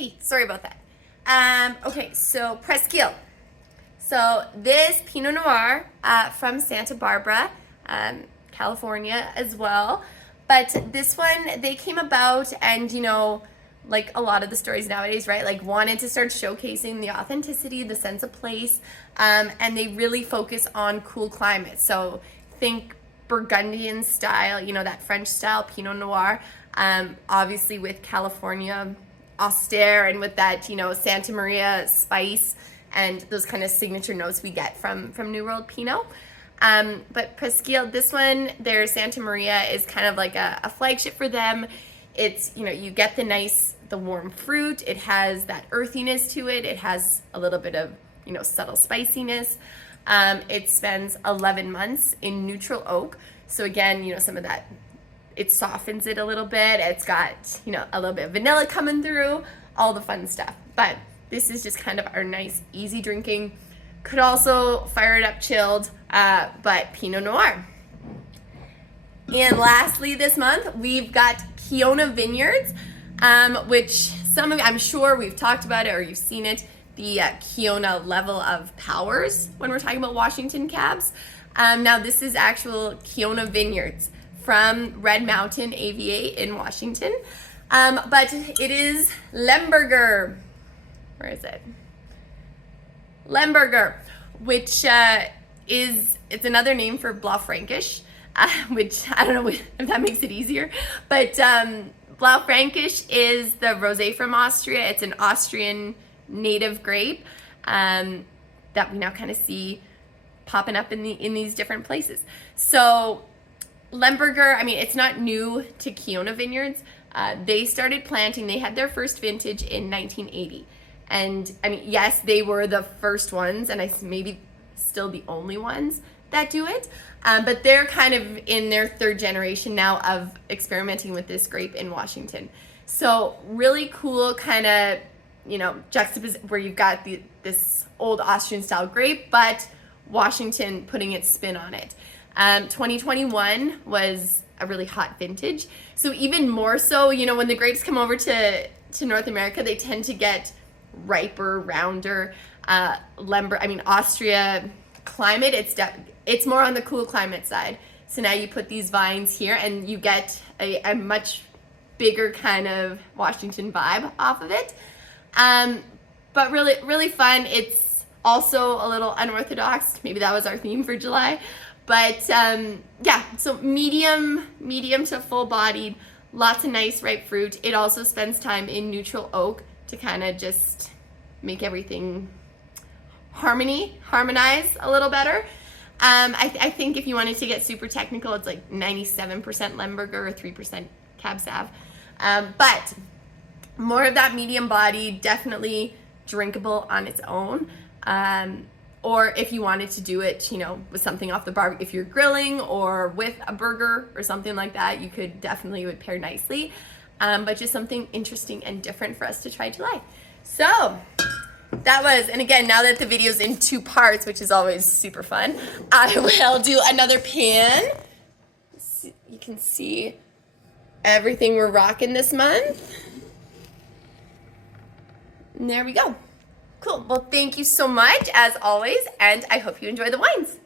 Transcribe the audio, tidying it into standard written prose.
Hey, sorry about that. Okay, so Presqu'île. So this Pinot Noir from Santa Barbara, California as well. But this one, they came about and, like a lot of the stories nowadays, right? Like wanted to start showcasing the authenticity, the sense of place, and they really focus on cool climates. So think Burgundian style, that French style Pinot Noir, obviously with California austere and with that, Santa Maria spice and those kind of signature notes we get from New World Pinot. But Presqu'île, this one, their Santa Maria is kind of like a flagship for them. It's, you get the warm fruit. It has that earthiness to it. It has a little bit of, subtle spiciness. It spends 11 months in neutral oak. So again, some of that, it softens it a little bit. It's got, a little bit of vanilla coming through, all the fun stuff. But this is just kind of our nice, easy drinking. Could also fire it up chilled, but Pinot Noir. And lastly this month, we've got Kiona Vineyards, which some of you, I'm sure we've talked about it or you've seen it, the Kiona level of powers when we're talking about Washington cabs. Now this is actual Kiona Vineyards from Red Mountain AVA in Washington. But it is Lemberger. Where is it? Lemberger, which it's another name for Blaufränkisch, which I don't know if that makes it easier. But Blaufränkisch is the rosé from Austria. It's an Austrian native grape that we now kind of see popping up in these different places. So Lemberger, it's not new to Kiona Vineyards. They started planting, they had their first vintage in 1980. And yes, they were the first ones, and maybe still the only ones that do it. But they're kind of in their third generation now of experimenting with this grape in Washington. So really cool kind of, juxtaposition where you've got this old Austrian style grape, but Washington putting its spin on it. 2021 was a really hot vintage. So even more so, when the grapes come over to North America, they tend to get riper, rounder. Austria climate, it's more on the cool climate side. So now you put these vines here and you get a much bigger kind of Washington vibe off of it. But really, really fun. It's also a little unorthodox. Maybe that was our theme for July. But yeah, so medium to full bodied, lots of nice ripe fruit. It also spends time in neutral oak to kind of just make everything harmonize a little better. I think if you wanted to get super technical, it's like 97% Lemberger or 3% Cab Sav. But more of that medium body, definitely drinkable on its own. Or if you wanted to do it, with something off the barbecue, if you're grilling or with a burger or something like that, it would pair nicely. But just something interesting and different for us to try July. So that was, and again, now that the video's in 2 parts, which is always super fun, I will do another pan. You can see everything we're rocking this month. And there we go. Cool. Well, thank you so much, as always, and I hope you enjoy the wines.